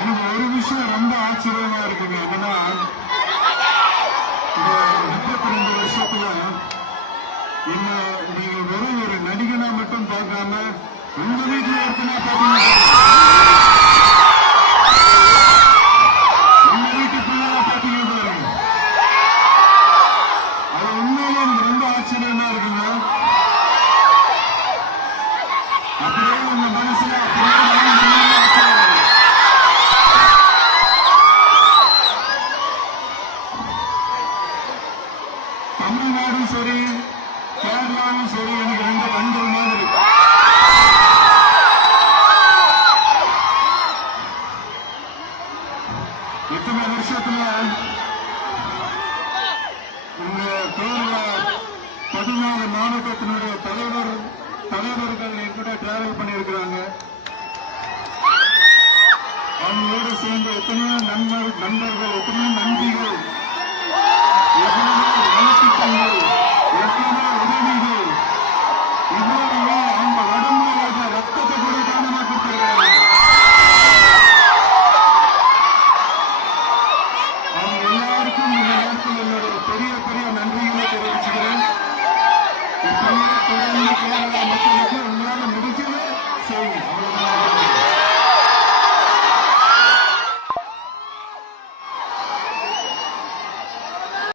எனக்கு ஒரு விஷயம் ரொம்ப ஆச்சரியமா இருக்குங்க. என்னன்னா, இந்த 32 வருஷத்துல என்ன நீங்க வெறும் ஒரு நடிகனா மட்டும் பார்க்காம உங்க வீட்டுல இருக்குன்னா பாத்தீங்கன்னா உங்க வீட்டு பிள்ளைங்க பாத்தீங்க பாருங்க. அது உண்மையிலே எனக்கு ரொம்ப ஆச்சரியமா இருக்குங்க. அப்படியே உங்க மனசுல தமிழ்நாடும் சரி கேரளாவும் சரி எனக்கு ரெண்டு கண்கள் மாதிரி. இத்தனை வருஷத்துல இந்த கேரளா 14 மாவட்டத்தினுடைய தலைவர்கள் கூட டிராவல் பண்ணியிருக்கிறாங்க. அவங்களோட சேர்ந்து எத்தனையோ நண்பர்கள் எத்தனையோ நன்றிகள், எவ்வளவோ நலத்திட்டங்கள், எவ்வளவோ உதவிகள், இவ்வளவு அவங்க உடம்புல ரத்தத்தை கூட தானமா கொடுத்திருக்காங்க. அவங்க எல்லாருக்கும் இந்த நேரத்தில் என்னுடைய பெரிய பெரிய நன்றிகளை தெரிவிச்சுக்கிறேன். இப்படியே தொடர்ந்து கேரளா மக்களுக்கு